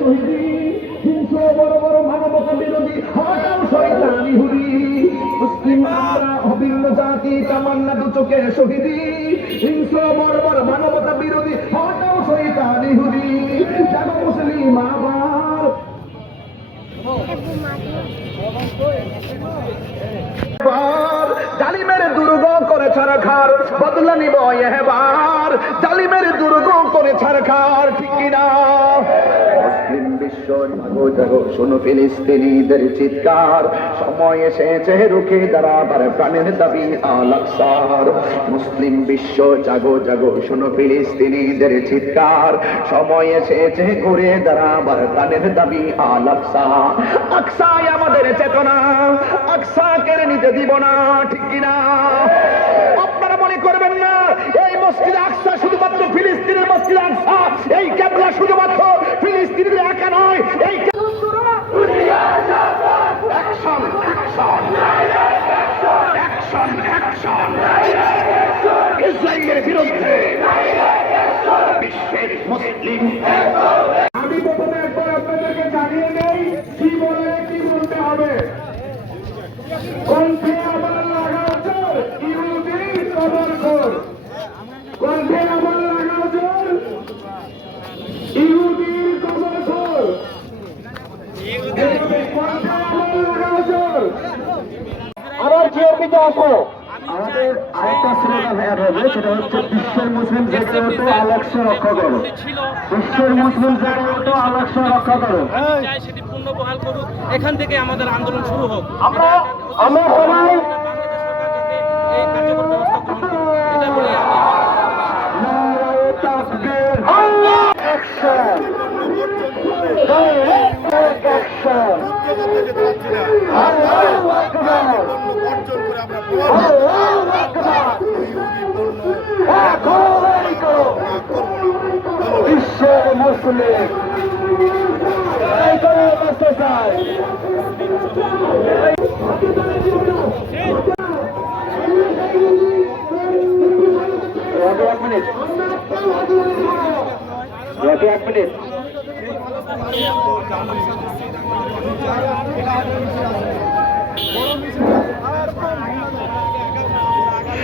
শহীদি, হিংস্র বড় বড় মানবতা বিরোধী, হটাও শয়তান ইহুদি। মুসলিম আমরা অভিন্ন জাতি, তামান্না দু চোখে শহীদি, হিংস্র বড় বড় মানবতা বিরোধী, হটাও শয়তান ইহুদি। জাগো মুসলিম আবার, জালিমের দুর্গ করে ছারখার, বদলা নিব এবার। জালিমের দুর্গ করে ছারখার, ঠিক কিনা? মুসলিম বিশ্ব জাগো জাগো, শোনো ফিলিস্তিনিদের চিৎকার, সময় এসেছে রুখে দাঁড়াবার প্রাণের দাবি আল আকসার। মুসলিম বিশ্ব জাগো জাগো, শোনো ফিলিস্তিনিদের চিৎকার, সময় এসেছে ঘুরে দাঁড়াবার প্রাণের দাবি আল আকসা। আকসাই আমাদের চেতনা, আকসা কেড়ে নিতে দিব না, ঠিক কিনা? আপনারা মনে করবেন না এই মসজিদ আকসা শুধুমাত্র ফিলিস্তিনের মসজিদ আকসা, এই কিবলা শুধুমাত্র ফিলিস্তিনের একা নয়। এই অ্যাকশন অ্যাকশন অ্যাকশন অ্যাকশন ইসরায়েলের বিরুদ্ধে বিশ্বের মুসলিম। আমি প্রথমে একবার আপনাদেরকে জানিয়ে নেই কি বলে কি বলতে হবে। কণ্ঠে আমার লাগাও জোর, ইহুদির কবর খোর। কণ্ঠে আমার লাগাও জোর, ইহুদির কবর খোর। কণ্ঠে আমার লাগাও জোর। আবার জিওপিতে আসো। আমাদের আরেকটা স্লোগান অ্যাড হবে, সেটা হচ্ছে বিশ্বের মুসলিম জেগে ওঠো, আল আকসা রক্ষা করো। বিশ্বের মুসলিম জেগে ওঠো, আল আকসা রক্ষা করো। সেটি পূর্ণ বহাল করুক, এখান থেকে আমাদের আন্দোলন শুরু হোক। আমরা সবাই এই কার্যকর ব্যবস্থা গ্রহণ করুন, এটা বলে বিশ্বের মুসলিম বসতে চাই। এক মিনিট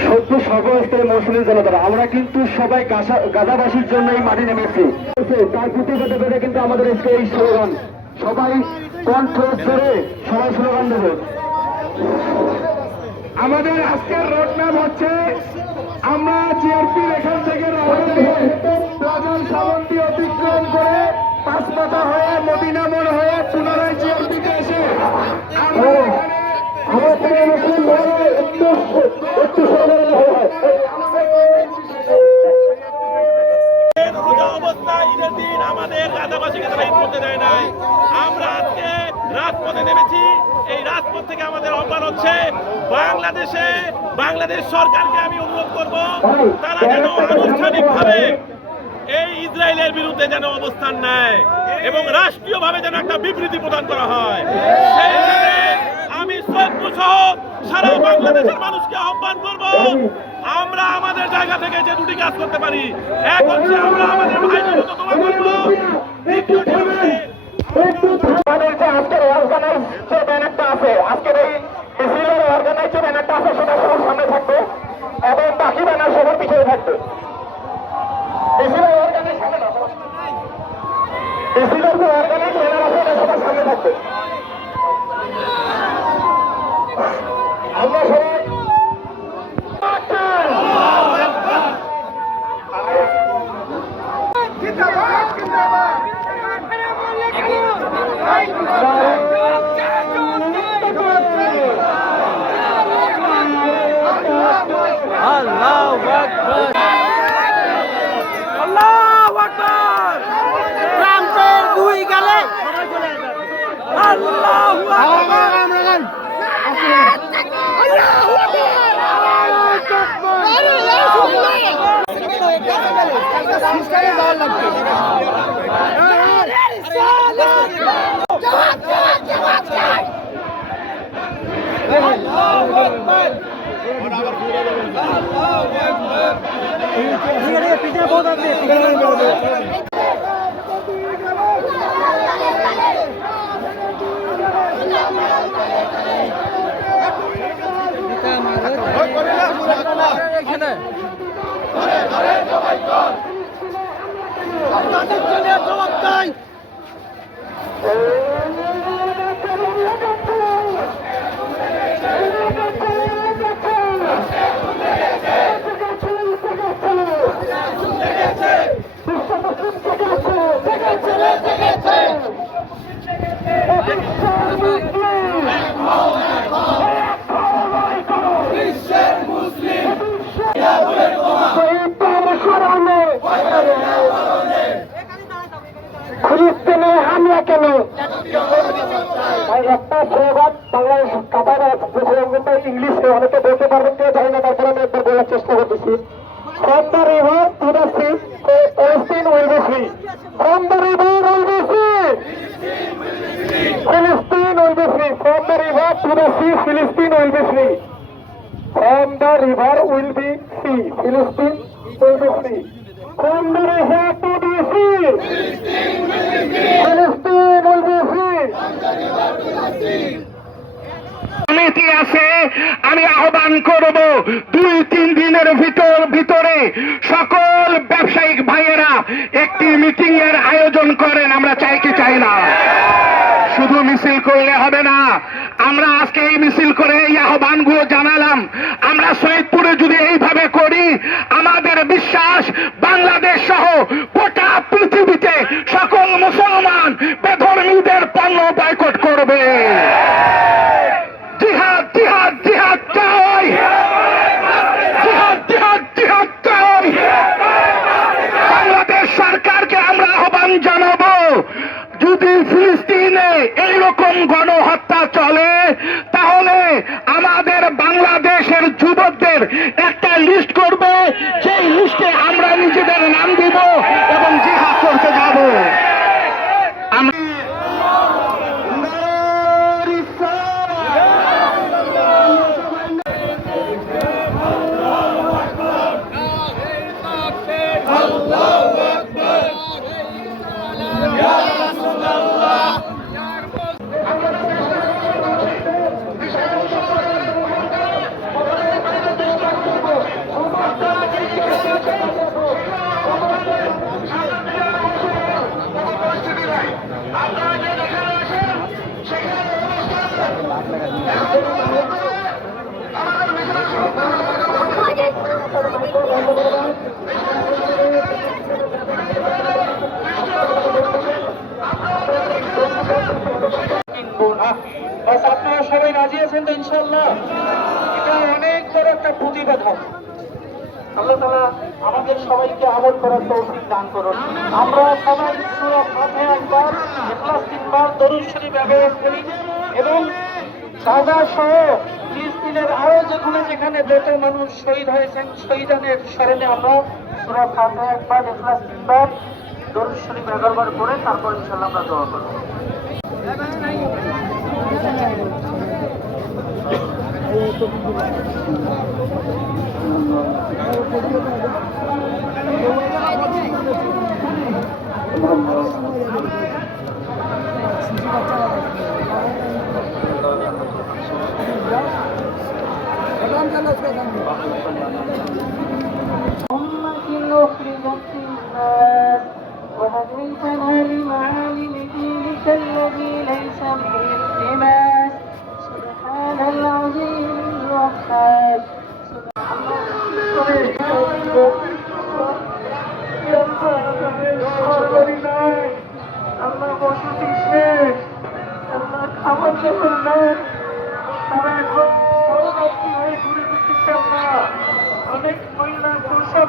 সত্য সকল স্তরের মুসলিম জনতা, আমরা কিন্তু সবাই গাজাবাসীর জন্য এই মাঠে নেমেছি। তার প্রতিবাদে বেড়ে কিন্তু আমাদের এই স্লোগান, সবাই কণ্ঠ জোরে সবাই স্লোগান দেবে। আমাদের আজকের রোড ম্যাপ হচ্ছে, আমরা জিআরপির এখান থেকে রওনা হয়ে প্লাজার সামন্তি অতিক্রম করে পাঁচমাথা হয়ে মদিনা মোড় হয়ে পুনরায় জিআরপিতে এসে আমাদের গাজাবাসীকে তারা ঈদ করতে দেয় নাই। আমরা আজকে রাজপথে নেমেছি। এই রাজপথ থেকে আমাদের আহ্বান হচ্ছে, বাংলাদেশ সরকারকে আমি অনুরোধ করব, তারা যেন আনুষ্ঠানিকভাবে এই ইসরায়েলের বিরুদ্ধে যেন অবস্থান নেয় এবং রাষ্ট্রীয়ভাবে যেন একটা বিবৃতি প্রদান করা হয়। সেই হিসেবে আমি সৈয়দপুর সহ সারা বাংলাদেশের মানুষকে আহ্বান করব, আমরা আমাদের জায়গা থেকে যে দুটি কাজ করতে পারি, এক হচ্ছে আমরা আমাদের ভাইদের মতো দোয়া করব, দ্বিতীয়টি হচ্ছে আজকের অর্গানাইজ যে ব্যানারটা আছে, আজকের এই ইসরায়েলের অর্গানাইজ যে ব্যানারটা আছে সেটা সবার সামনে থাকবে এবং বাকি ব্যানার সবার পিছনে থাকবে। ইসরায়েল অর্গানাইজ হবে না, ইসরায়েলের যে অর্গানাইজ ব্যানার আছে এটা সবার সামনে থাকবে। আমরা সবাই আল্লাহু আকবার, আল্লাহু আকবার। ট্রাম্পের দুই গালে আল্লাহু আকবার, আল্লাহু পিছনে বহুত আছে। আনুষ্ঠানিক জবাব দেয়। ফিলিস্তিনে হামলা কেন? একটা স্লোগান বাংলায় কাতার ইংলিশে অনেকে বলতে পারবেন কেউ জানি না, তারপরে আমি একবার বলার চেষ্টা করতেছি। From the river to the sea, Palestine will be free. From the river will be free. Palestine will be free. From the river to the sea, Palestine will be free. From the river will be free. Palestine will be free. From the river to the sea, Palestine will be free. Committee আছে, আমি আহ্বান করব 2-3 দিনের ভিতরে সকল ব্যবসায়িক ভাইয়েরা একটি মিটিং এর আয়োজন করেন। আমরা চাই কি চাই না? শুধু মিছিল করলে হবে না। আমরা আজকে এই মিছিল করে এই আহ্বানগুলো জানালাম। আমরা সৈয়দপুরে যদি এইভাবে করি, আমাদের বিশ্বাস বাংলাদেশ সহ গোটা পৃথিবীতে সকল মুসলমান বেধর্মীদের পণ্য বয়কট করবে। জিহাদ জিহাদ জিহাদ চাই, জিহাদ জিহাদ জিহাদ চাই। বাংলাদেশ সরকারকে আমরা আহ্বান জানাবো, যদি ফিলিস্তিনে এইরকম গণহত্যা চলে তাহলে আমাদের বাংলাদেশের যুবকদের একটা লিস্ট করবে, সেই লিস্টে আমরা নিজেদের নাম দিব এবং জিহাদ করতে যাব। আপনারা সবাই রাজি আছেন তো ইনশাল্লাহ? এটা অনেক বড় একটা প্রতিবাদ হবে। আল্লাহ তাআলা আমাদের সবাইকে আমল করার তৌফিক দান করুন। আমরা সবাই সূরা ফাতিহা একবার, ইখলাস তিনবার, দরুদ শরীফ ব্যবহার করি এবং গাজা সহ ফিলিস্তিনের আরো যেখানে যত মানুষ শহীদ হয়েছেন শহীদানের স্মরণে আমরা সূরা ফাতিহা একবার, ইখলাস তিনবার, দরুদ শরীফ 11 বার করে তারপর ইনশাআল্লাহ আমরা দোয়া করব। وهديتنا لمعالم دينك الذي ليس به التماس سبحان العظيم الوهاب আল্লাহ বসতি শেষ, আল্লাহ খাবার দেবেন না, তারা এখন ঘুরে দিচ্ছে। অনেক মহিলা প্রসব